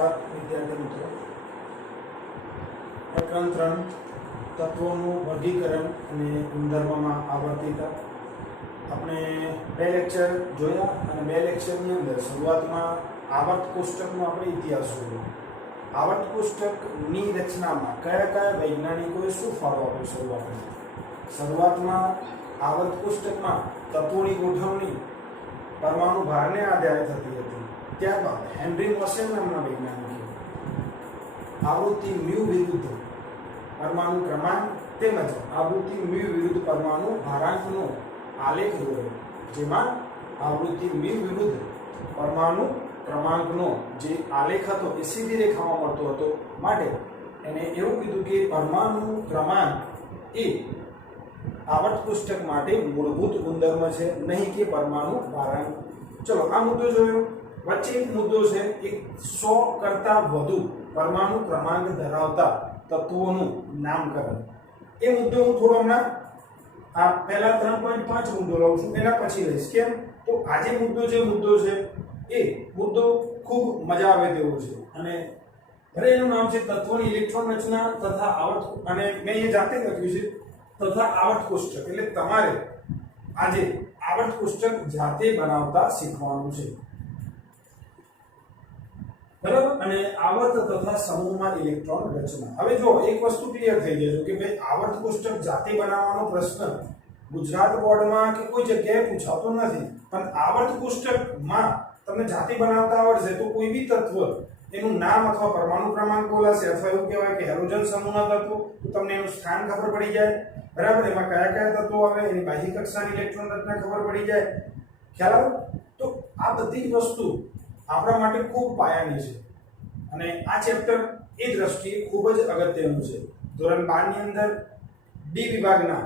નમસ્કાર વિદ્યાર્થી મિત્રો, પ્રકરણ 3 તત્વોનું વર્ગીકરણ અને ગુણધર્મમાં આવર્તિતા. આપણે બે લેક્ચર જોયા અને બે લેક્ચરની અંદર શરૂઆતમાં આવર્ત કોષ્ટકનો આપણે ઇતિહાસ જોયો. આવર્ત કોષ્ટકની રચનામાં કયા કયા વૈજ્ઞાનિકોએ શું ફાળો આપ્યો. શરૂઆતમાં આવર્ત કોષ્ટકમાં તત્વોની ગોઠવણી પરમાણુ ભારને આધારે થતી હતી. ત્યારબાદ હેનરી મોસેલ નામના વૈજ્ઞાનિકે આવૃત્તિ મ્યુ વિરુદ્ધ પરમાણુ ક્રમાંક તેમજ આવૃત્તિ મ્યુ વિરુદ્ધ પરમાણુ ભારાંકનો આલેખ દોર્યો, જેમાં આવૃત્તિ મ્યુ વિરુદ્ધ પરમાણુ ક્રમાંકનો જે આલેખ હતો એ સીધી રેખામાં મળતો હતો. માટે એને એવું કીધું કે પરમાણુ ક્રમાંક એ આવર્ત કોષ્ટક માટે મૂળભૂત ગુણધર્મ છે, નહીં કે પરમાણુ ભારાંક. ચલો આ મુદ્દો જોયો. વચ્ચે એક મુદ્દો છે, એક 100 કરતા વધુ પરમાણુ ક્રમાંક ધરાવતા તત્વોનું નામકરણ. એ મુદ્દો હું થોડો હમણાં આ પહેલા 3.5 મુદ્દો લઉં છું, એના પછી લઈશ. કેમ? તો આજે મુદ્દો છે એ મુદ્દો ખૂબ મજા આવે તેવો છે. અને ભલે એનું નામ છે તત્વોની ઇલેક્ટ્રોન રચના તથા આવર્ત, અને મેં એ જાતે લખ્યું છે તથા આવર્ત કોષ્ટક. એટલે તમારે આજે આવર્ત કોષ્ટક જાતે બનાવતા શીખવાનું છે, બરાબર. અને આવર્ત તથા સમૂહમાં ઇલેક્ટ્રોન રચના. હવે જો એક વસ્તુ ક્લિયર થઈ જશે કે ભાઈ આવર્ત કોષ્ટક જાતે બનાવવાનો પ્રશ્ન ગુજરાત બોર્ડમાં કે કોઈ જગ્યાએ પૂછાતો નથી, પણ આવર્ત કોષ્ટકમાં તમને જાતે બનાવતા આવડશે તો કોઈ બી તત્વ એનું નામ અથવા પરમાણુ ક્રમાંક બોલાશે અથવા એવું કહેવાય કે હેલોજન સમૂહના તત્વો, તો તમને એનું સ્થાન ખબર પડી જાય, બરાબર. એમાં કયા કયા તત્વો આવે, એની બાહ્ય કક્ષાની ઇલેક્ટ્રોન રચના ખબર પડી જાય. ખ્યાલ આવે? તો આ બધી જ વસ્તુ આપણા માટે ખૂબ પાયાની છે અને આ ચેપ્ટર એ દ્રષ્ટિએ ખૂબ જ અગત્યનું છે. ધોરણ 12 ની અંદર ડી વિભાગના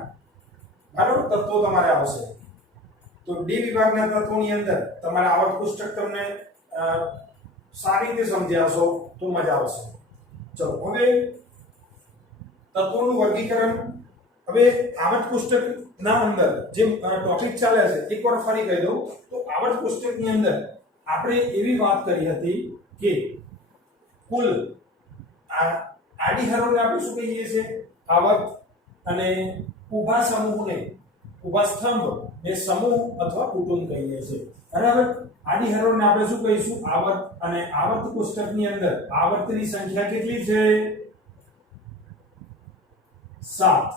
બરાબર તત્વો તમારે આવશે. તો ડી વિભાગના તત્વોની અંદર તમારે આવર્ત કોષ્ટક તમને સારી રીતે સમજ્યાશો તો મજા આવશે. ચલો હવે તત્વોનું વર્ગીકરણ. હવે આવર્ત કોષ્ટકના અંદર જે ટોપિક ચાલે છે એકવાર ફરી કહી દઉં તો આવર્ત કોષ્ટકની અંદર આપણે એવી વાત કરી હતી કે કુલ આડી હરોળને આપણે શું કહીએ છીએ? આવર્ત. અને ઊભા સમૂહને, ઊભા સ્તંભ ને સમૂહ અથવા કુટુંબ કહીએ છીએ, બરાબર. આડી હરોળને આપણે શું કહીશું? આવર્ત. અને આવર્ત કોષ્ટકની અંદર આવર્તની સંખ્યા કેટલી છે? 7.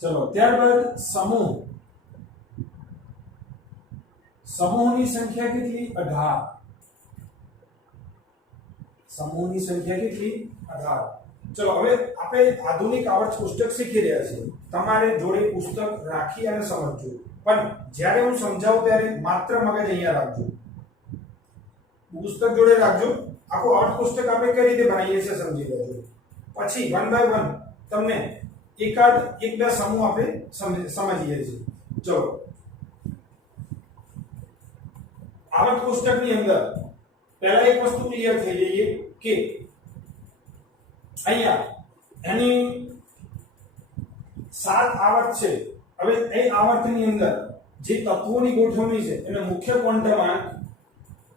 ચલો ત્યારબાદ સમૂહ. સમૂહની સંખ્યા કેટલી? 18. સમૂહની સંખ્યા કેટલી? 18. ચલો હવે આપણે આધુનિક આવર્ત કોષ્ટક શીખી રહ્યા છીએ. તમારે જોડે પુસ્તક રાખી અને સમજજો, પણ જ્યારે હું સમજાવું ત્યારે માત્ર મગજ અહીંયા રાખજો, પુસ્તક જોડે રાખજો. આખો આવર્ત કોષ્ટક આપણે કઈ રીતે બનાવીએ છીએ સમજી લેજો. પછી 1 બાય 1 તમને એક બે સમૂહ આપણે સમજીએ છીએ. ચલો આવર્ત કોષ્ટકની અંદર પહેલા એક વસ્તુ ક્લિયર થઈ જઈએ કે અહીંયા એની 7 આવર્ત છે. હવે એ આવર્તની અંદર જે તત્વોની ગોઠવણી છે એને મુખ્ય ક્વોન્ટમાંક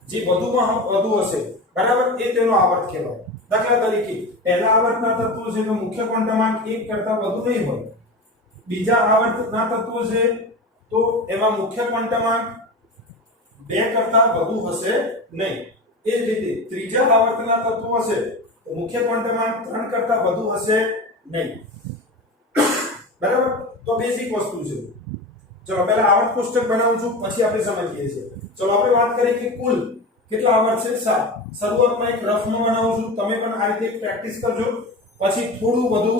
જે વધુમાં વધુ હશે, બરાબર, એ તેનો આવર્ત કહેવાય. દાખલા તરીકે પહેલા આવર્તના તત્વો છે તો મુખ્ય ક્વોન્ટમાંક 1 કરતા વધુ નહીં હોય. બીજા આવર્તના તત્વો છે તો એમાં મુખ્ય ક્વોન્ટમાંક 2 કરતા વધુ હશે નહીં. એ જ રીતે ત્રીજા આવર્તના તત્વો હશે તો મુખ્ય ક્વોન્ટમાંક 3 કરતા વધુ હશે નહીં, બરાબર. તો બેઝિક વસ્તુ છે. ચલો પહેલા આવર્ત કોષ્ટક બનાવું છું, પછી આપણે સમજીએ છીએ. ચલો આપણે વાત કરીએ કે કુલ કેટલા આવર્ત છે? 7. શરૂઆતમાં એક રફમાં બનાવું છું, તમે પણ આ રીતે પ્રેક્ટિસ કરજો, પછી થોડું વધુ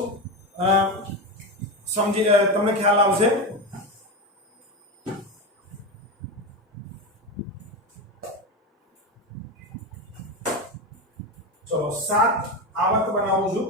સમજી તમને ખ્યાલ આવશે. ચલો 7 આવર્ત બનાવું છું.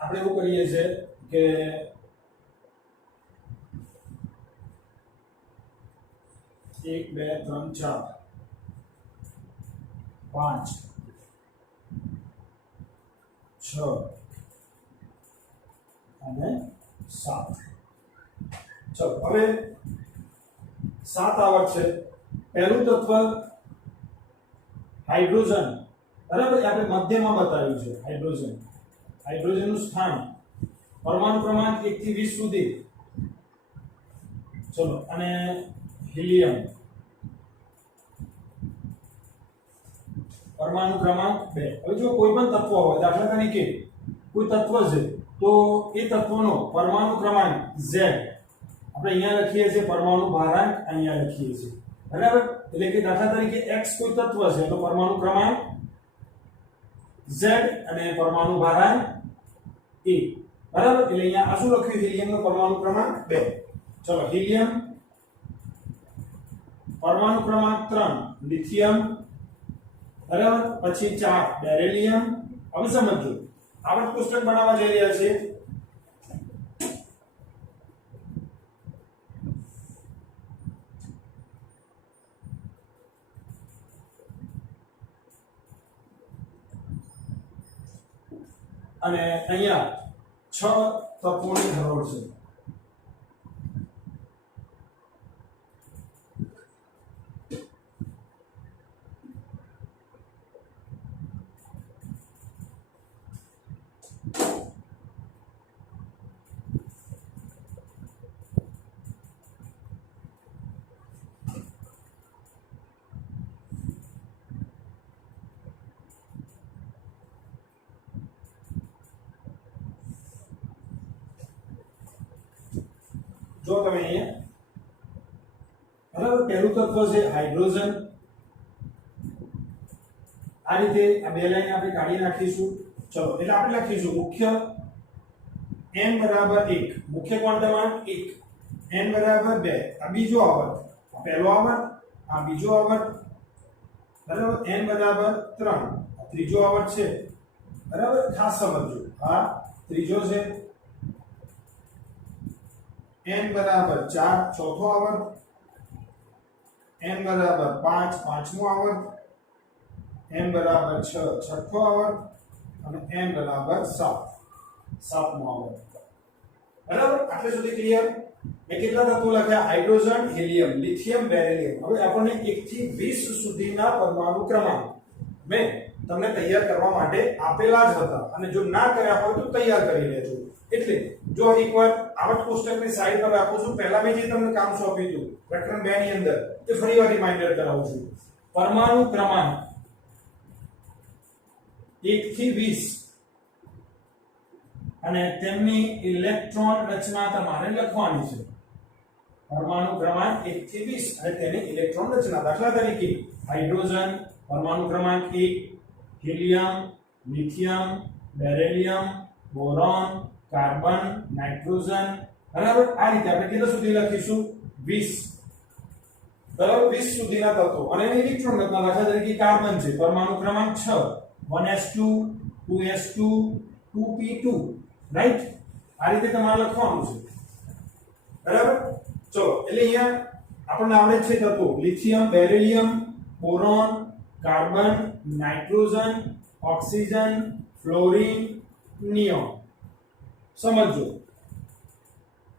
આપણે એવું કરીએ છીએ કે 1 2 3 4 5 6 અને 7. ચલો હવે 7 આવર્ત છે. પહેલું તત્વ હાઇડ્રોજન, બરાબર, આપણે મધ્યમાં બતાવ્યું છે હાઇડ્રોજન. હાઇડ્રોજનનું સ્થાન પરમાણુ ક્રમાંક 1 થી 20 સુધી. ચલો, અને હિલિયમ પરમાણુ ક્રમાંક 2. હવે જો કોઈ પણ તત્વ હોય, દાખલા તરીકે કોઈ તત્વ છે, તો એ તત્વનો પરમાણુ ક્રમાંક Z આપણે અહીંયા લખીએ છીએ, પરમાણુ ભારાંક અહીંયા લખીએ છીએ, બરાબર. એટલે કે દાખલા તરીકે X કોઈ તત્વ છે તો પરમાણુ ક્રમાંક Z અને પરમાણુ ભારાંક A, બરાબર. એટલે અહીંયા આ શું લખ્યું? હિલિયમનો પરમાણુ ક્રમાંક 2. ચલો, હિલિયમ પરમાણુ ક્રમાંક 3 લિથિયમ, બરાબર. પછી 4 બેરિલિયમ. હવે સમજો, આવર્ત કોષ્ટક બનાવવા જઈ રહ્યા છીએ. અને અહીંયા 6 તત્વોની જરૂર છે. જો તમે અહીંયા, બરાબર, પહેલું તત્વ છે હાઇડ્રોજન. આ રીતે આ બે લાઈન આપણે કાઢી નાખીશું. ચલો, એટલે આપણે લખીશું મુખ્ય n બરાબર 1, મુખ્ય ક્વોન્ટમ 1, n બરાબર 2. આ બીજો આવર્ત, આ પહેલો આવર્ત, આ બીજો આવર્ત, બરાબર. n બરાબર 3, આ ત્રીજો આવર્ત છે, બરાબર. ખાસ સમજજો, આ ત્રીજો છે. n બરાબર 4, ચોથો આવર્ત. n બરાબર 5, પાંચમો આવર્ત. n બરાબર 6, છઠ્ઠો આવર્ત. અને n બરાબર 7, સાતમો આવર્ત. બરાબર. આટલે સુધી ક્લિયર? મેં કેટલા તત્વો લખ્યા? Hydrogen, helium, lithium, beryllium. હવે આપણને 1 થી 20 સુધીના પરમાણુ ક્રમાંક મેં તમને તૈયાર કરવા માટે આપેલા જ હતા, અને જો ના કર્યા હોય તો તૈયાર કરી લેજો. એટલે જો એકવાર આવર્ત કોષ્ટકની સાઈડ પર રાખું છું, પહેલા મેં જે તમને કામ સોંપ્યું હતું પ્રકરણ 2 ની અંદર, એ ફરીવાર રિમાઇન્ડર કરાવું છું. પરમાણુ ક્રમાંક 1 થી 20 અને તેમની ઇલેક્ટ્રોન રચના તમારે લખવાની છે. પરમાણુ ક્રમાંક 1 થી 20 અને તેની ઇલેક્ટ્રોન રચના. દાખલા તરીકે હાઇડ્રોજન પરમાણુ ક્રમાંક 1, helium, lithium, beryllium, boron, carbon, nitrogen, બરાબર. આ રીતે આપણે કેટલા સુધી લખીશું? 20, બરાબર. 20 સુધીના તત્વો અને એની ઇલેક્ટ્રોન રચના. દાખલા તરીકે કાર્બન છે, પરમાણુ ક્રમાંક 6, 1s2, 2s2, 2p2, રાઈટ. આ રીતે તમારે લખવાનું છે, બરાબર. ચલો, એટલે અહીંયા આપણને આવડે છે તત્વો lithium, beryllium, boron, carbon, nitrogen, oxygen, fluorine, neon. સમજો,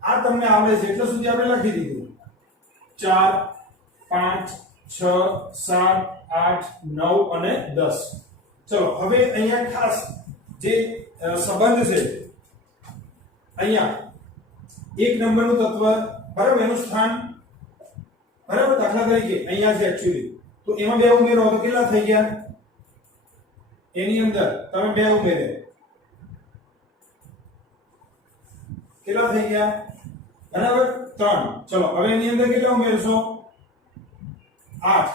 આ તમને આવડે છે એટલે સુધી આપણે લખી દીધું. 4, 5, 6, 7, 8, 9 અને 10. ચલો, હવે અહીંયા ખાસ જે સંબંધ છે, અહીંયા 1 નંબરનું તત્વ, બરાબર, એનું સ્થાન, બરાબર. દાખલા તરીકે અહીંયા છે એક્ચ્યુઅલી, તો એમાં 2 ઉમેરો તો કેટલા થઈ ગયા? એની અંદર તમે 2 ઉમેરે, કેટલા થઈ ગયા? બરાબર, 3. ચલો, હવે એની અંદર કેટલા ઉમેરશો? 8.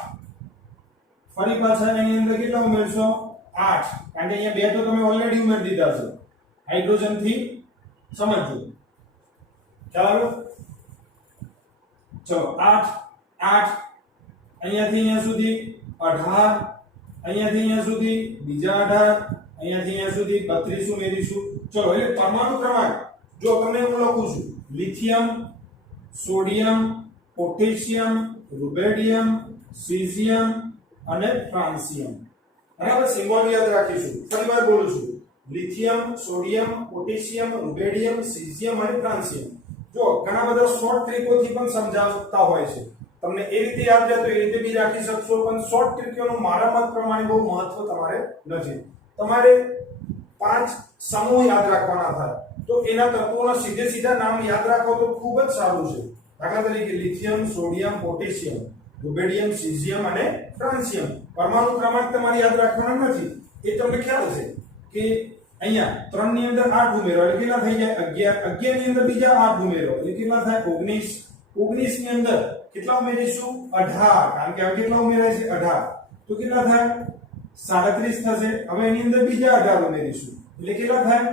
ફરી પાછા એની અંદર કેટલા ઉમેરશો? 8. કારણ કે અહીંયા 2 તો તમે ઓલરેડી ઉમેરી દીધા છે હાઇડ્રોજન થી. સમજો, ચાલો. ચલો, 8, 8, અહીંયાથી અહીંયા સુધી 18, અહીંયાથી અહીંયા સુધી બીજા 18, અહીંયાથી અહીંયા સુધી 32 ઉમેરીશું. ચલો એટલે પરમાણુ ક્રમાંક જો તમને હું લખું છું લિથિયમ, સોડિયમ, પોટેશિયમ, રુબેડિયમ, સીઝિયમ અને ફ્રાન્સિયમ. બરાબર, સિમ્બોલ યાદ રાખીશું. ફરીવાર બોલું છું લિથિયમ, સોડિયમ, પોટેશિયમ, રુબેડિયમ, સીઝિયમ અને ફ્રાન્સિયમ. જો ઘણા બધા શોર્ટ ટ્રીકોથી પણ સમજાવતા હોય છે, તમને એ રીતે યાદ રહે તો એ રીતે બી રાખી શકશો, પણ શોર્ટ ટ્રીકોનું મારા મત પ્રમાણે બહુ મહત્વ તમારે નથી. તમારે 5 સમૂહ યાદ રાખવાના થાય તો એના તત્વોના સીધે સીધા નામ યાદ રાખો તો ખૂબ જ સારું છે. દાખલા તરીકે લિથિયમ, સોડિયમ, પોટેશિયમ, રુબેડિયમ, સીઝિયમ અને ફ્રાન્સિયમ. પરમાણુ ક્રમાંક તમારે યાદ રાખવાના નથી. એ તમને ખ્યાલ છે કે અહીંયા 3 ની અંદર 8 ઉમેરો એટલે કેટલા થઈ જાય 11, 11 ની અંદર બીજા 8 ઉમેરો એટલે કેટલા થાય 19, 19 ની અંદર કેટલા ઉમેરીશું 18, કારણ કે હવે કેટલા ઉમેરાય છે 18 તો કેટલા થાય 37 થશે. હવે એની અંદર બીજા 18 ઉમેરીશું એટલે કેટલા થાય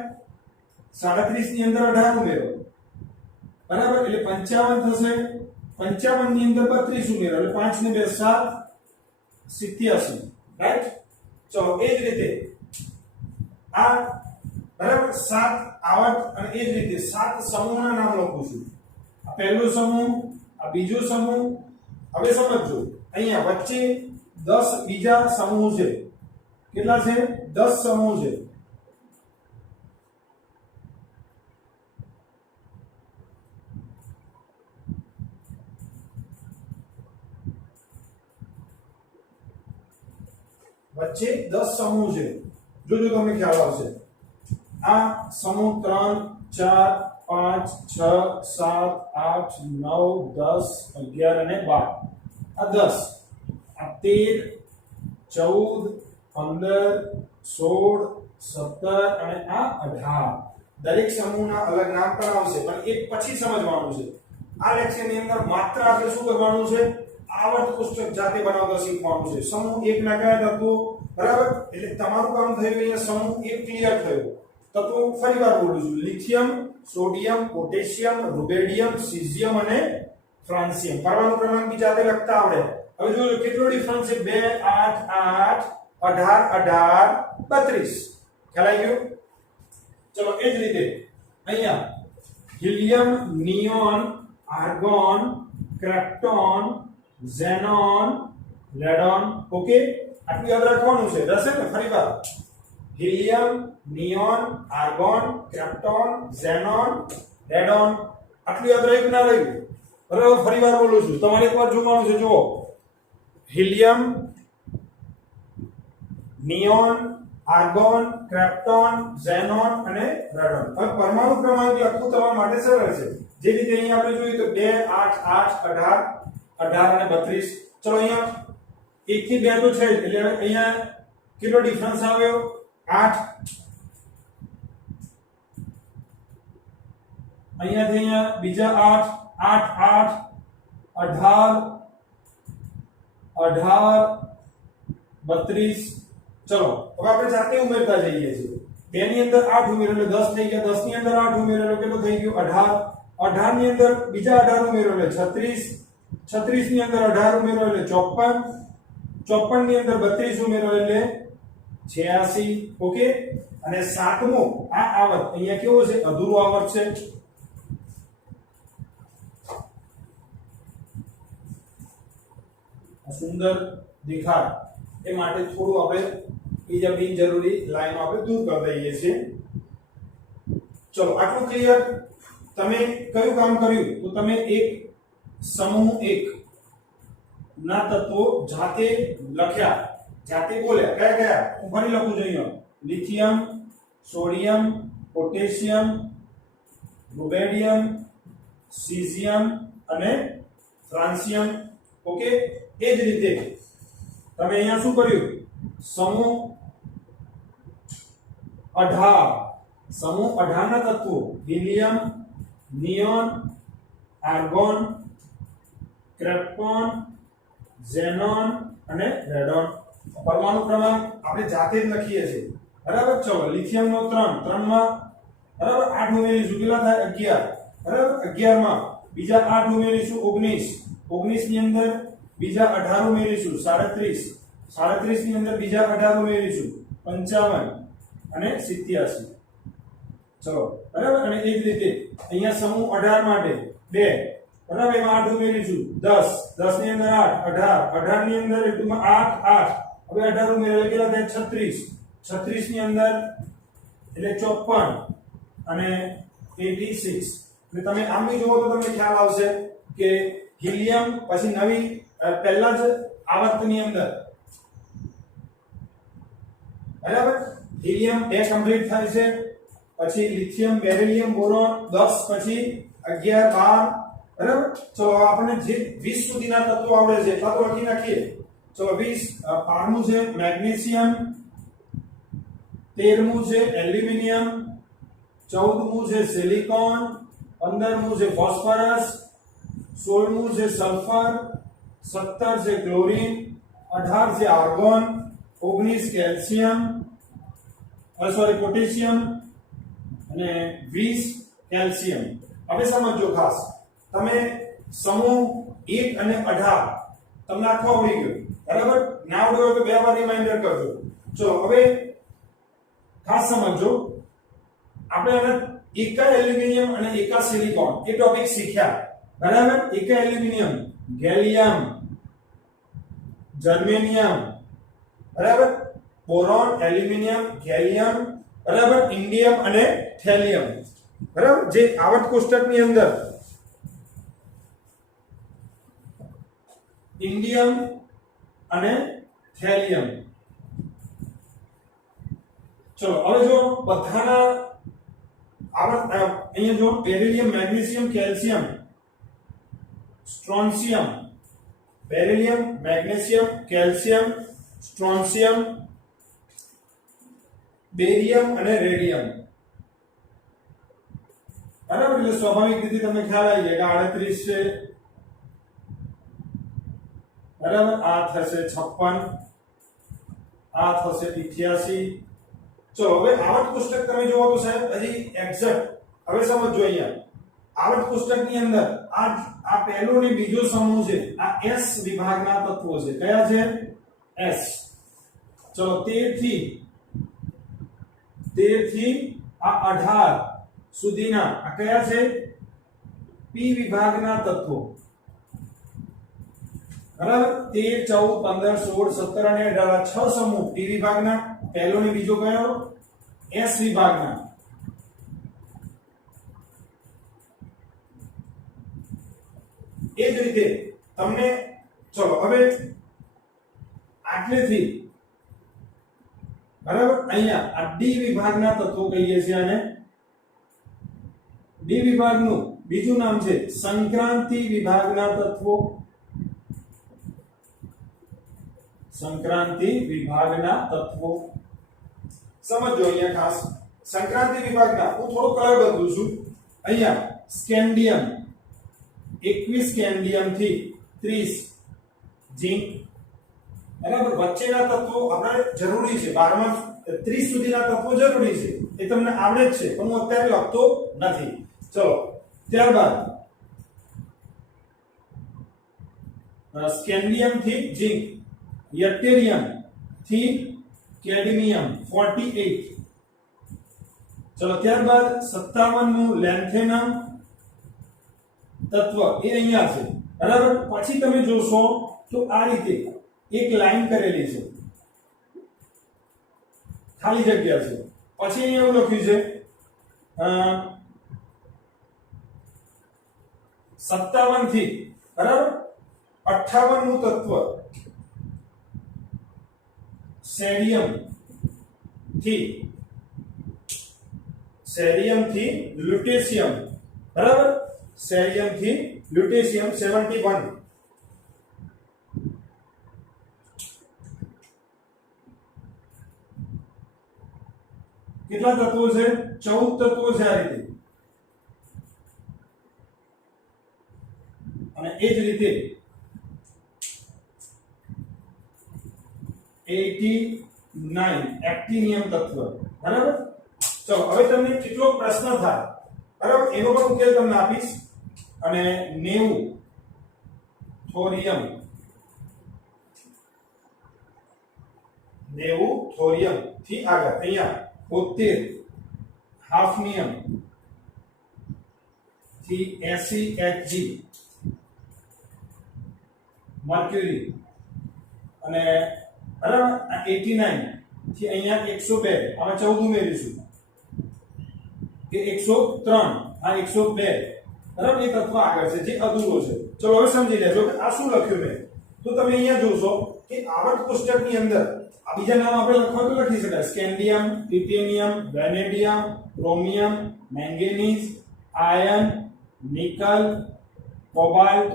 37 ની અંદર 18 ઉમેરો, બરાબર, એટલે 55 થશે. 55 ની અંદર 32 ઉમેરો એટલે 5 ને 2 7, 87, રાઈટ. ચલો એ જ રીતે આ બરાબર 7 આવર્ત અને એ જ રીતે 7 સમૂહના નામ લખું છું. આ પહેલો સમૂહ, આ બીજો સમૂહ. હવે સમજો અહીંયા વચ્ચે 10 બીજા સમૂહ છે. કેટલા છે 10 સમૂહ છે. વચ્ચે 10 સમૂહ છે. જોજો તમને ખ્યાલ આવશે. આ સમૂહ 3 4 5 6 7 8 9 10 11 અને 12. આ 10, આ 13 14 15 16 17 અને આ 18. દરેક સમૂહના અલગ નામ પણ આવશે, પણ એક પછી સમજવાનું છે. આ લેક્ચરની અંદર માત્ર આપણે શું કરવાનું છે આવર્ત કોષ્ટક જાતે બનાવતા શીખવાનું છે. સમૂહ 1 ના કયા તત્વો, બરાબર, એટલે તમારું કામ થયું અહીંયા સમૂહ 1 ક્લિયર થયો. તત્વો ફરીવાર બોલું છું લિથિયમ, સોડિયમ, પોટેશિયમ, રુબેડિયમ, સીઝિયમ અને ફ્રાન્સિયમ. પરમાણુ ક્રમાંક બી જાતે લખતા આવડે. હવે જોજો કેટલો ડિફરન્સ છે 2 8 8 18 18 32. ખ્યાલ આવી ગયો. ચલો એ જ રીતે અહીંયા helium, neon, argon, krypton, xenon, radon. Okay, આટલું યાદ રાખવાનું છે. રહેશે ને ફરીવાર helium, neon, argon, krypton, xenon, radon. આટલું યાદ રહ્યું ના રહ્યું? બરાબર, ફરીવાર બોલું છું, તમારે એકવાર જોવાનું છે. જુઓ helium, neon, argon, krypton, xenon અને રેડોન. હવે પરમાણુ ક્રમાંક લખવું તમારા માટે સરળ છે. જે રીતે અહીંયા આપણે જોયું તો 2 8 8 18 અને 32. ચલો અહીંયા 1 થી 2 તો છે એટલે અહીંયા કેટલો ડિફરન્સ આવ્યો 8. અહીંયાથી અહીંયા બીજા 8 8 8 18 32. ચલો હવે આપણે જાતે ઉમેરતા જઈએ છીએ. 2 ની અંદર 8 ઉમેરો એટલે 10 થઈ ગયા. 10 ની અંદર 8 ઉમેરો એટલે કેટલો થઈ ગયો 18. 18 ની અંદર બીજા 18 ઉમેરો એટલે 36. 36 ની અંદર 18 ઉમેરો એટલે 54. 54 ની અંદર 32 ઉમેરો એટલે 86. ઓકે, અને સાતમો આ આવર્ત અહીંયા કેવો છે અધૂરો આવર્ત છે. સુંદર દેખાય એ માટે થોડું આપણે બીજા બિનજરૂરી લાઈનો આપણે દૂર કરી દઈએ છીએ. ચલો આટલું ક્લિયર. તમે કયું કામ કર્યું તો તમે એક સમૂહ 1 ના તત્વો જાતે લખ્યા, જાતે બોલ્યા. કયા કયા હું ફરી લખું છું અહીંયા લિથિયમ, સોડિયમ, પોટેશિયમ, રુબેડિયમ, સીઝિયમ અને ફ્રાન્સિયમ. ઓકે, એ જ રીતે તમે અહીંયા શું કર્યું સમૂહ 18 ના તત્વો helium, neon, argon, krypton, xenon અને રેડોન. પરમાણુ ક્રમાંક આપણે જાતે જ લખીએ છીએ. બરાબર. ચલો લિથિયમ નો 3 માં બરાબર 8 ઉમેરીશું કેટલા થાય 11. બરાબર, 11 માં બીજા 8 ઉમેરીશું 19. 19 ની અંદર બીજા 18 ઉમેરીશું 37. 37 ની અંદર બીજા 18 ઉમેરીશું 55. અને 87. ચલો બરાબર. અને એ જ રીતે અહીંયા સમૂહ 18 માટે 2 બરાબર, એમાં 8 ઉમેરીશું 10, 10 ની અંદર 8, 18, 18 ની અંદર એટલુંમાં 8, 8 હવે 18 ઉમેરેલા કેટલા થાય? 36, 36 ની અંદર એટલે 54 અને 86. એટલે તમે આમ બી જુઓ તો તમને ખ્યાલ આવશે કે હિલિયમ પછી નવી પહેલા જ આવર્તની અંદર બરાબર હિલિયમ 2 કમ્પ્લીટ થાય છે, પછી લિથિયમ, બેરિલિયમ, બોરોન 10, પછી 11, 12 બરાબર. ચલો આપણને જે 20 સુધીના તત્વો આવડે છે એટલા તો લખી નાખીએ. ચલો 20 12મું છે મેગ્નેશિયમ, 13મું છે એલ્યુમિનિયમ, 14મું છે સિલિકોન, 15મું છે ફોસ્ફરસ, 16મું છે સલ્ફર, 17 છે ક્લોરીન, 18 છે આર્ગોન, 19 કેલ્શિયમ પોટેશિયમ અને 20 કેલ્શિયમ. હવે સમજો ખાસ તમે સમૂહ 1 અને 18 તમને આખો આવડી ગયો બરાબર. ના આવડ્યો તો બે વાર રિમાઇન્ડર કરજો. ચલો હવે ખાસ સમજો આપણે આને એકા એલ્યુમિનિયમ અને એકા સિલિકોન એ ટોપિક શીખ્યા બરાબર. એકા એલ્યુમિનિયમ ગેલિયમ, જર્મેનિયમ બરાબર, બોરોન, એલ્યુમિનિયમ, ગેલિયમ બરાબર, ઇન્ડિયમ અને થેલિયમ બરાબર. જે આવર્ત કોષ્ટકની અંદર ઇન્ડિયમ અને થેલિયમ. ચલો હવે જો બધાના આવર્ત અહીંયા જો beryllium, magnesium, calcium, strontium, beryllium, magnesium, calcium, strontium, barium અને રેડિયમ બરાબર. એટલે સ્વાભાવિક રીતે તમને ખ્યાલ આવી જાય કે 38 છે બરાબર, આ થશે 56, આ થશે 88. ચલો હવે આવર્ત કોષ્ટક તમે જોવો તો સાહેબ હજી એક્ઝેક્ટ હવે સમજો. અહીંયા આવર્ત કોષ્ટકની અંદર આ પહેલો ને બીજો સમૂહ છે આ S વિભાગના તત્વો છે. કયા છે? S. ચલો 13 થી આ 18 સુધીના આ કયા છે? P વિભાગના તત્વો બરાબર. 13, 14, 15, 16, 17 અને 18 છ સમૂહ P વિભાગના. પહેલો ને બીજો કયો? S વિભાગના. એ જ રીતે તમને ચલો હવે આટલેથી બરાબર અહીંયા આ D વિભાગના તત્વો કહીએ છીએ અને D વિભાગનું બીજું નામ છે સંક્રાંતિ વિભાગના તત્વો. સંક્રાંતિ વિભાગના તત્વો સમજો. અહીંયા ખાસ સંક્રાંતિ વિભાગના હું થોડો કલર બદલું છું. અહીંયા સ્કેન્ડિયમ 21 સ્કેન્ડિયમ થી 30 ઝિંક બરાબર. વચ્ચેના તત્વો આપણે જરૂરી છે 12 30 સુધીના તત્વો જરૂરી છે એ તમને આવડે જ છે પણ હું અત્યારે લખતો નથી. ચલો ત્યારબાદ સ્કેન્ડિયમ થી ઝિંક, યટ્ટેરિયમ થી કેડમિયમ 48. ચલો ત્યારબાદ 57મું લેન્થેનમ તત્વ એ અહીંયા છે બરાબર. પછી તમે જોશો તો આ રીતે એક લાઈન કરેલી છે, ખાલી જગ્યા છે. પછી અહીંયા એવું લખ્યું છે 57 થી બરાબર 58મું તત્વ સેરિયમ થી લ્યુટેશિયમ બરાબર. સેરિયમ થી લ્યુટેશિયમ 71. કેટલા તત્વો છે? 14 તત્વો છે આ રીતે. અને એ જ રીતે 89 એક્ટિનિયમ તત્વ બરાબર. ચલો હવે તમને કેટલો પ્રશ્ન થાય બરાબર એનો પણ ઉકેલ તમને આપીશ. અને 90 થોરિયમ, 90 થોરિયમ થી આગળ અહીંયા 72 હાફનિયમ થી 80 Hg મર્ક્યુરી અને બરાબર 89 થી અહીંયા 102 આમાં 14 ઉમેરીશું કે 103 આ 102 બરાબર એ તત્વ આગળ છે જે અધૂરો છે. ચલો હવે સમજી લેજો કે આ શું લખ્યું મેં. તો તમે અહીંયા જોશો કે આવર્ત કોષ્ટકની અંદર આ બીજા નામ આપણે લખવા તો લખી શકાય scandium, titanium, vanadium, chromium, manganese, iron, nickel, cobalt,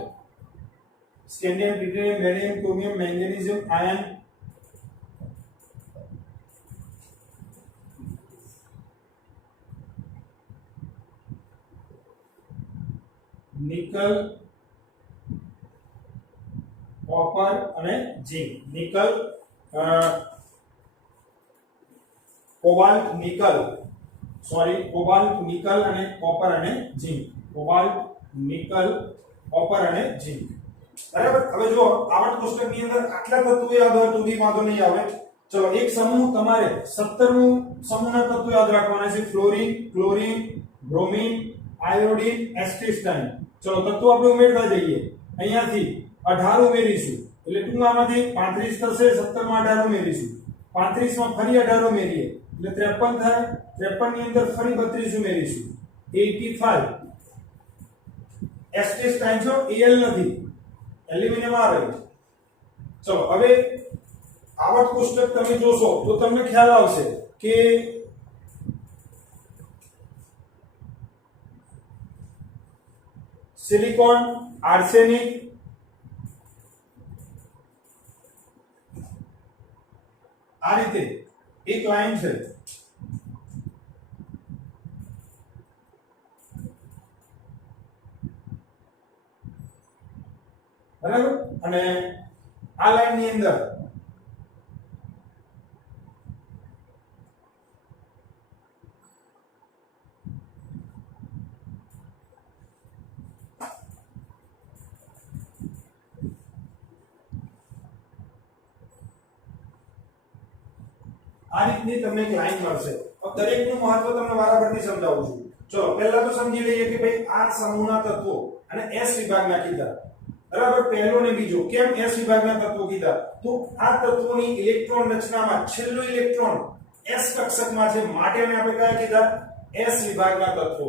scandium, titanium, vanadium, chromium, manganese, iron, nickel, copper અને zinc. Nickel, cobalt, nickel, cobalt, nickel અને કોપર અને ઝિંક. કોબાલ્ટ, નિકલ, કોપર અને ઝિંક. બરાબર. હવે જો આવર્ત કોષ્ટકની અંદર આટલા તત્વો યાદ હોય તો બી વાંધો નહીં આવે. ચલો એક સમૂહ તમારે 17મું સમૂહના તત્વો યાદ રાખવાના છે. Fluorine, chlorine, bromine, iodine, astatine. ચલો તત્વો આપણે ઉમેરતા જઈએ. અહીંયાથી 18 ઉમેરીશું એટલે ટૂંકામાંથી 35 થશે. 17 માં 18 ઉમેરીશું, 35 માં ફરી 18 ઉમેરીએ એટલે 53 થાય. 53 ની અંદર ફરી 32 ઉમેરીશું 85. એસ્ટિસ્ટાઇન જો Al નથી, એલ્યુમિનિયમ આવે. ચલો હવે આવર્ત કોષ્ટક તમે જોશો તો તમને ખ્યાલ આવશે કે સિલિકોન, આર્સેનિક, આ રીતે એક લાઈન છે. બરાબર. અને આ લાઈન ની અંદર આ રીતની તમને એક લાઈન મળશે. હવે દરેકનું મહત્વ તમને વારાફરતી સમજાવું છું. ચલો પહેલા તો સમજી લઈએ કે ભાઈ આ સમૂહના તત્વો અને S વિભાગના કીધા. બરાબર. પહેલો ને બીજો કેમ S વિભાગના તત્વો કીધા? તો આ તત્વોની ઇલેક્ટ્રોન રચનામાં છેલ્લો ઇલેક્ટ્રોન S કક્ષકમાં છે માટે અમે આપણે કયા કીધા? S વિભાગના તત્વો.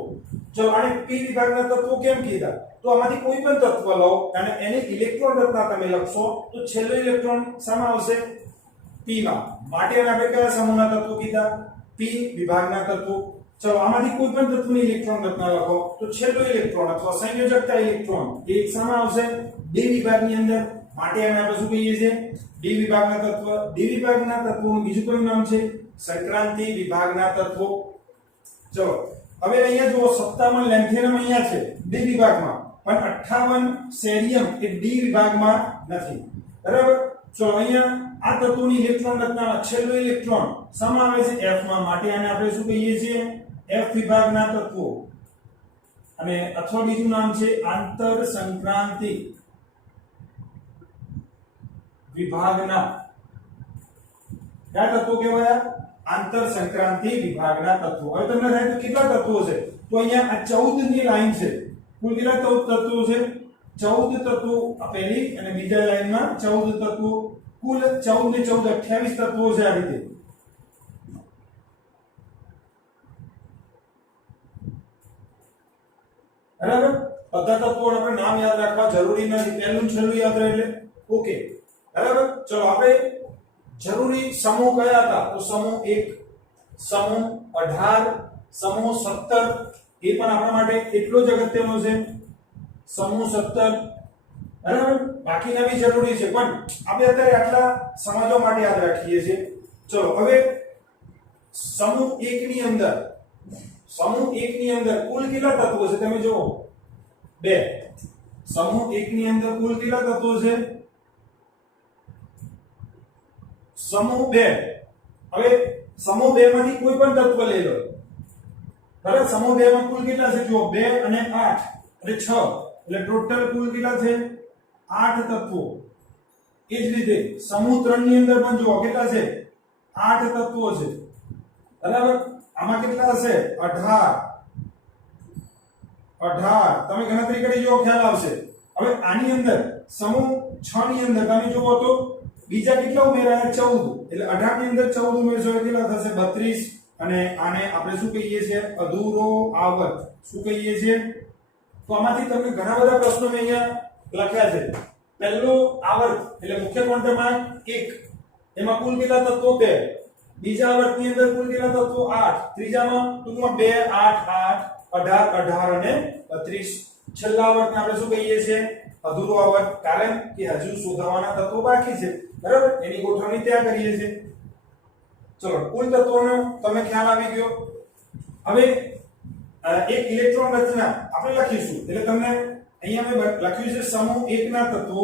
ચલો અને P વિભાગના તત્વો કેમ કીધા? તો આમાંથી કોઈ પણ તત્વ લો અને એની ઇલેક્ટ્રોન રચના તમે લખશો તો છેલ્લો ઇલેક્ટ્રોન શામાં આવશે? P માં. માટે આપણે કયા સમૂહના તત્વો કીધા? P વિભાગના તત્વો. ચલો આમાંથી કોઈ પણ તત્વની ઇલેક્ટ્રોન રચના લખો તો છેલ્લો ઇલેક્ટ્રોન અથવા સંયોજકતા ઇલેક્ટ્રોન એ શામાં આવશે? D વિભાગની અંદર. માટે આપણે શું કહીએ છીએ? D વિભાગના તત્વ. D વિભાગના તત્વોનું બીજું કયું નામ છે? સંક્રાંતિ વિભાગના તત્વો. ચલો હવે અહીંયા જુઓ 57 લેન્થેનમ અહીંયા છે D વિભાગમાં, પણ 58 સેરિયમ એ D વિભાગમાં નથી. બરાબર. ચલો અહીંયા આ તત્વોની ઇલેક્ટ્રોન રચનામાં છેલ્લો ઇલેક્ટ્રોન શામાં આવે છે? F માં. માટે આને આપણે શું કહીએ છીએ? F વિભાગના તત્વો. અને અથવા બીજું નામ છે આંતર સંક્રાંતિ વિભાગના. કયા તત્વો કહેવાય? આંતર સંક્રાંતિ વિભાગના તત્વો. હવે તમને થાય તો કેટલા તત્વો છે? તો અહીંયા આ 14 ની લાઈન છે. કુલ કેટલા તત્વો છે? 14 તત્વો. આ પહેલી અને બીજા લાઈનમાં 14 તત્વો. કુલ 14 ને 14 28 તત્વો છે આ રીતે. બરાબર. બધા તત્વો આપણે નામ યાદ રાખવા જરૂરી નથી. પહેલું છેલ્લું યાદ રહે એટલે ઓકે. બરાબર. ચલો આપણે જરૂરી સમૂહ કયા હતા? તો સમૂહ 1, સમૂહ 18, સમૂહ 17 એ પણ આપણા માટે એટલો જ અગત્યનો છે. સમૂહ 17. બરાબર. બાકીના બી જરૂરી છે પણ આપણે અત્યારે આટલા સમજવા માટે યાદ રાખીએ છીએ. ચલો હવે સમૂહ 1 ની અંદર કુલ કેટલા તત્વો છે? તમે જુઓ 2. સમૂહ 1 ની અંદર કુલ કેટલા તત્વો છે? સમૂહ 2. હવે સમૂહ 2 માંથી કોઈ પણ તત્વ લઈ લો. બરાબર. સમૂહ 2 માં કુલ કેટલા છે? જુઓ 2 અને 8 એટલે 6 એટલે ટોટલ કુલ કેટલા છે? 8 તત્વો. એ જ રીતે સમૂહ 3 ની અંદર પણ જુઓ કેટલા છે? 8 તત્વો છે. બરાબર આમાં કેટલા હશે 18 તમે ગણતરી કરી જો ખ્યાલ આવશે હવે આની અંદર સમૂહ 6 ની અંદર તમે જુઓ તો બીજા કેટલા ઉમેરાયા 14 એટલે 18 ની અંદર 14 ઉમેરશો એટલે કેટલા થશે 32 અને આને આપણે શું કહીએ છીએ અધૂરો આવર્ત શું કહીએ છીએ તો આમાંથી તમને ઘણા બધા પ્રશ્નો મેં અહીંયા લખ્યા છે પહેલો આવર્ત એટલે મુખ્ય ક્વોન્ટમમાં 1 એમાં કુલ કેટલા તત્વો 2 બીજા આવર્તની અંદર કુલ કેટલા તત્વો 8 ત્રીજામાં ટૂંકમાં 2 8 8 18 અને 32 છેલ્લા આવર્તને આપણે શું કહીએ છીએ અધૂરો આવર્ત કારણ કે હજુ શોધવાના તત્વો બાકી છે બરાબર એની ગોઠવણી ત્યાં કરીએ છીએ ચલો કુલ તત્વોનો તમે ખ્યાલ આવી ગયો હવે એક ઇલેક્ટ્રોન રચના આપણે લખીશું એટલે તમને અહીંયા મેં લખ્યું છે સમૂહ 1 ના તત્વો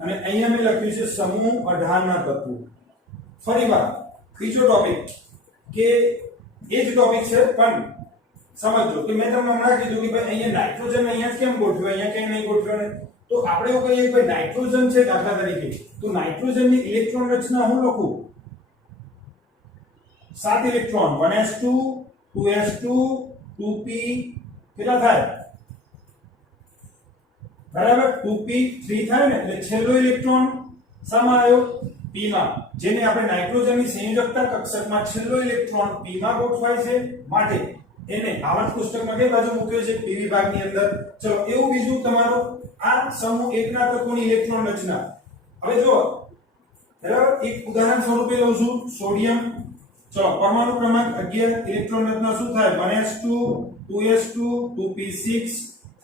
અને અહીંયા મેં લખ્યું છે સમૂહ 18 ના તત્વો ફરીવાર બીજો ટોપિક કે એ જ ટોપિક છે પણ સમજો કે મેં તમને હમણાં કીધું કે ભાઈ અહીંયા નાઇટ્રોજન અહીંયા કેમ ગોઠવ્યો અહીંયા કેમ નહીં ગોઠવ્યો ને તો આપણે એવું કહીએ કે ભાઈ નાઇટ્રોજન છે દાખલા તરીકે તો નાઇટ્રોજનની ઇલેક્ટ્રોન રચના હું લખું 7 ઇલેક્ટ્રોન 1s2 2s2 2p કેટલા થાય બરાબર 2p 3 થાય ને એટલે છેલ્લો ઇલેક્ટ્રોન શામાં આવ્યો p માં જેને આપણે નાઇટ્રોજનની સંયોજકતા કક્ષકમાં છેલ્લો ઇલેક્ટ્રોન p માં ગોઠવાય છે માટે એને આવર્ત કોષ્ટકમાં કઈ બાજુ મૂક્યો છે p વિભાગની અંદર ચલો એવું બીજું તમારું આ સમૂહ 1 ના તત્વોની ઇલેક્ટ્રોન રચના હવે જો બરાબર એક ઉદાહરણ સ્વરૂપે લઉં છું સોડિયમ ચલો પરમાણુ ક્રમાંક 11 ઇલેક્ટ્રોન રચના શું થાય 1s2 2s2 2p6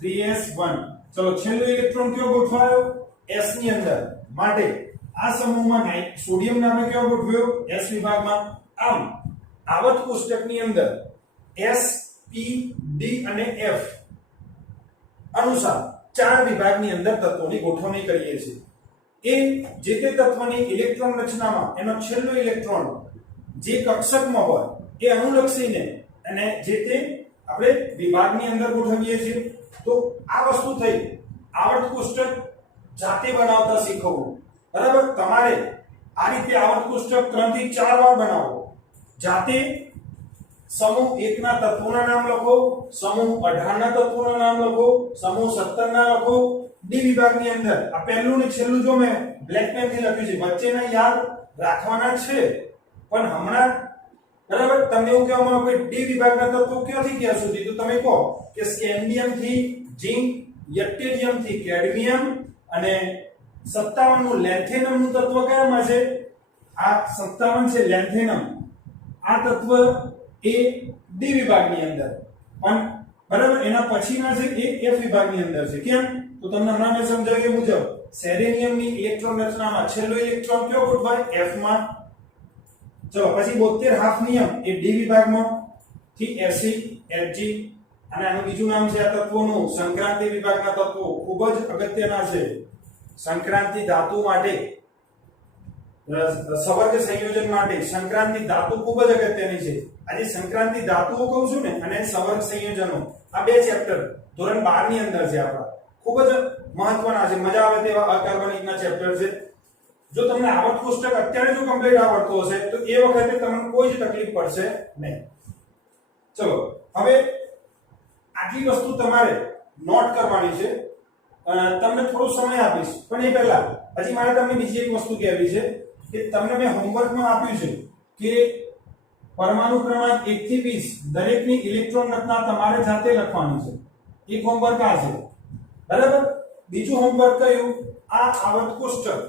3s1 ચલો છેલ્લો ઇલેક્ટ્રોન કયો ગોઠવાયો s ની અંદર માટે આ સમૂહમાં સોડિયમ નામે કયો ગોઠવ્યો s વિભાગમાં આમ આવર્ત કોષ્ટકની અંદર s p d અને f અનુસાર ચાર વિભાગની અંદર તત્વોની ગોઠવણી કરીએ છીએ એ જે તે તત્વની ઇલેક્ટ્રોન રચનામાં એનો છેલ્લો ઇલેક્ટ્રોન જે કક્ષકમાં હોય એ અનુલક્ષીને અને જે તે આપણે વિભાગની અંદર ગોઠવીએ છીએ તો આ વસ્તુ થઈ આવર્ત કોષ્ટક જાતે બનાવતા શીખવું બરાબર તમારે આ રીતે આવર્ત કોષ્ટક 3 થી 4 વાર બનાવો જાતે સમૂહ 1 ના તત્વોના નામ લખો સમૂહ 18 ના તત્વોના નામ લખો સમૂહ 17 ના લખો ડી વિભાગની અંદર આ પહેલું ને છેલ્લું જો મેં બ્લેક પેન થી લખ્યું છે વચ્ચેના યાદ રાખવાના છે પણ હમણાં બરાબર તમને એવું કહેવામાં આવે કે ડી વિભાગના તત્વો ક્યાંથી ક્યાં સુધી તો તમે કહો કે સ્કેન્ડિયમ થી ઝિંક યટ્ટેરિયમ થી કેડમિયમ અને 57 નું લેન્થેનમ નું તત્વ કયામાં છે આ 57 છે લેન્થેનમ આ તત્વ એ ડી વિભાગની અંદર પણ બરાબર એના પછીના છે એ એફ વિભાગની અંદર છે કેમ તો તમને હમણાં મેં સમજાવ્યું મુજબ સેલેનિયમની ઇલેક્ટ્રોન રચનામાં છેલ્લો ઇલેક્ટ્રોન કયો ગોઠવાય એફ માં ચલો પછી 72 હાફ નિયમ એ ડી વિભાગમાં થી એસી એફજી અને આનું બીજું નામ છે આ તત્વોનું સંક્રાંતિ વિભાગના તત્વો ખૂબ જ અગત્યના છે સંક્રાંતિ ધાતુ માટે સવર્ગ સંયોજન માટે સંક્રાંતિ ધાતુ ખૂબ જ અગત્યની છે આજે સંક્રાંતિ ધાતુઓ કહું છું ને અને સવર્ગ સંયોજનો આ બે ચેપ્ટર ધોરણ 12 ની અંદર છે આપણા ખૂબ જ મહત્વના છે મજા આવે તેવા અકાર્બનિકના ચેપ્ટર છે જો તમને આવર્ત કોષ્ટક અત્યારે જો કમ્પ્લીટ આવડતું હશે તો એ વખતે તમને કોઈ જ તકલીફ પડશે નહીં ચલો હવે આટલી વસ્તુ તમારે નોટ કરવાની છે તમને થોડો સમય આપીશ પણ એ પહેલા હજી મારે તમને બીજી એક વસ્તુ કહેવી છે કે તમને મેં હોમવર્કમાં આપ્યું છે કે પરમાણુ ક્રમાંક 1 થી 20 દરેકની ઇલેક્ટ્રોન રચના તમારે જાતે લખવાની છે એક હોમવર્ક આ છે બરાબર બીજું હોમવર્ક કયું આ આવર્ત કોષ્ટક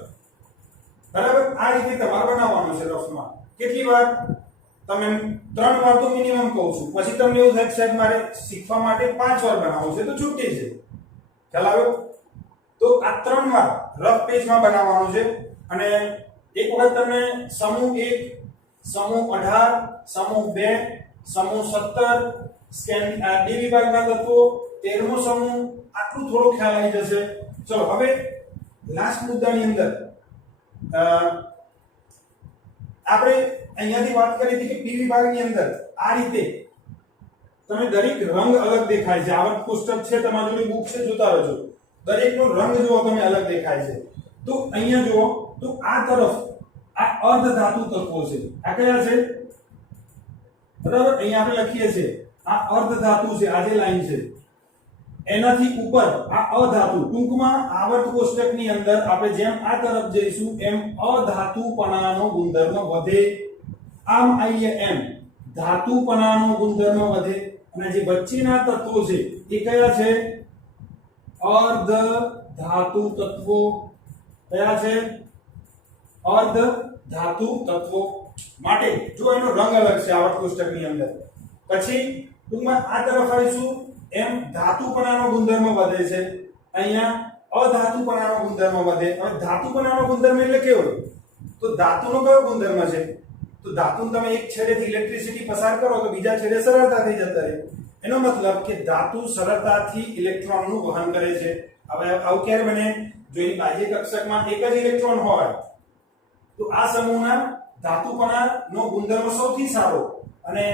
બરાબર આ રીતે તમારે બનાવવાનું છે રફમાં કેટલી વાર તમે 3 વાર તો મિનિમમ કહું છું પછી તમને એવું થાય સાહેબ મારે શીખવા માટે 5 વાર બનાવવું છે તો છૂટી છે ખ્યાલ આવ્યો તો આ 3 વાર રફ પેજમાં બનાવવાનું છે અને એક વખત તમને સમૂહ 1 સમૂહ 18 સમૂહ 2 સમૂહ 17 સ્કેન ડી વિભાગના તત્વો 13મો સમૂહ આટલું થોડો ખ્યાલ આવી જશે ચલો હવે લાસ્ટ મુદ્દાની અંદર આપણે અહીંયાથી વાત કરી હતી કે પી વિભાગની અંદર આ રીતે તમે દરેક રંગ અલગ દેખાય છે આવર્ત કોષ્ટક છે તમારી જોડે બુક છે જોતા રહેજો દરેકનો રંગ જુઓ તમે અલગ દેખાય છે તો અહીંયા જુઓ તો આ તરફ આ અર્ધધાતુ તત્વો છે. આ કયા છે? બરાબર, અહીંયા આપણે લખીએ છીએ આ અર્ધધાતુ છે. આ જે લાઈન છે એનાથી ઉપર આ અધાતુ. ટૂંકમાં આવર્ત કોષ્ટકની અંદર આપણે જેમ આ તરફ જઈશું એમ અધાતુપણાનો ગુણધર્મ વધે. આમ આવીએ એમ ધાતુપણાનો ગુણધર્મ વધે. અને જે વચ્ચેના તત્વો છે એ કયા છે? અર્ધ ધાતુ તત્વો. કયા છે? અર્ધ ધાતુ તત્વો. માટે જો એનો રંગ અલગ છે આવર્ત કોષ્ટકની અંદર. પછી ટૂંકમાં આ તરફ આવીશું એમ ધાતુપણાનો ગુણધર્મ વધે છે. અહીંયા અધાતુપણાનો ગુણધર્મ વધે. હવે ધાતુપણાનો ગુણધર્મ એટલે કેવો? તો ધાતુનો કયો ગુણધર્મ છે? તો ધાતુને તમે એક છેડેથી ઇલેક્ટ્રિસિટી પસાર કરો તો બીજા છેડે સરળતાથી જતા રહે. એનો મતલબ કે ધાતુ સરળતાથી ઇલેક્ટ્રોનનું વહન કરે છે. હવે આવું ક્યારે બને? જો એની બાહ્ય કક્ષકમાં એક જ ઇલેક્ટ્રોન હોય તો આ સમૂહના ધાતુપણાનો ગુણધર્મ સૌથી સારો અને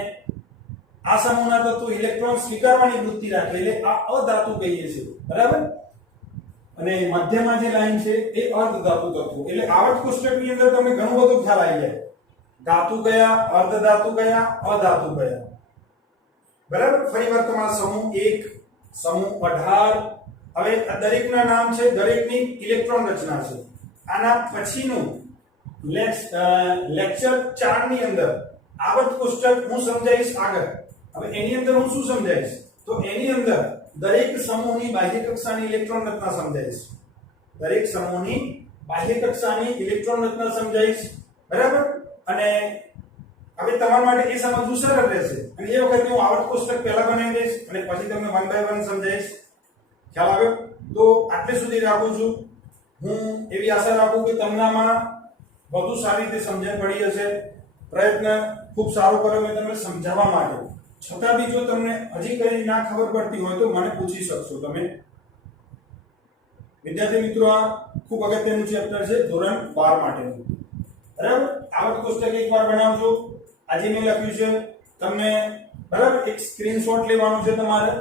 આ સમૂહના તત્વો ઇલેક્ટ્રોન સ્વીકારવાની વૃત્તિ રાખે એટલે આ અધાતુ કહીએ છીએ. બરાબર. અને મધ્યમાં જે લાઈન છે એ અર્ધધાતુ તત્વો. એટલે આવર્ત કોષ્ટકની અંદર તમને ઘણું બધું ખ્યાલ આવી જાય. ધાતુ કયા, અર્ધધાતુ કયા, અધાતુ કયા. બરાબર. ફરીવાર તમારા સમૂહ 1, સમૂહ 18. હવે આ દરેકના નામ છે, દરેકની ઇલેક્ટ્રોન રચના છે. આના પછીનું લેક્ચર 4 ની અંદર આવર્ત કોષ્ટક હું સમજાવીશ આગળ. હવે એની અંદર હું શું સમજાવીશ? તો એની અંદર દરેક સમૂહની બાહ્ય કક્ષાની ઇલેક્ટ્રોન રચના સમજાવીશ. દરેક સમૂહની બાહ્ય કક્ષાની ઇલેક્ટ્રોન રચના સમજાવીશ. બરાબર. અને હવે તમારા માટે એ સમજવું સરળ રહેશે. અને એ વખતે હું આવર્ત કોષ્ટક પહેલા બનાવી દઈશ અને પછી તમને 1 by 1 સમજાવીશ. ખ્યાલ આવ્યો? તો આટલે સુધી રાખું છું. હું એવી આશા રાખું કે તમને વધુ સારી રીતે સમજણ પડી હશે. પ્રયત્ન ખૂબ સારો કર્યો મેં તમને સમજાવવા માટે. છતાં બી જો તમને હજી કઈ ના ખબર પડતી હોય તો મને પૂછી શકશો તમે. વિદ્યાર્થી મિત્રો, આ ખૂબ અગત્યનું ચેપ્ટર છે ધોરણ 12 માટેનું. બરાબર. આવર્ત કોષ્ટક એકવાર બનાવજો. આજે મેં લખ્યું છે તમને. બરાબર. એક સ્ક્રીનશોટ લેવાનું છે તમારે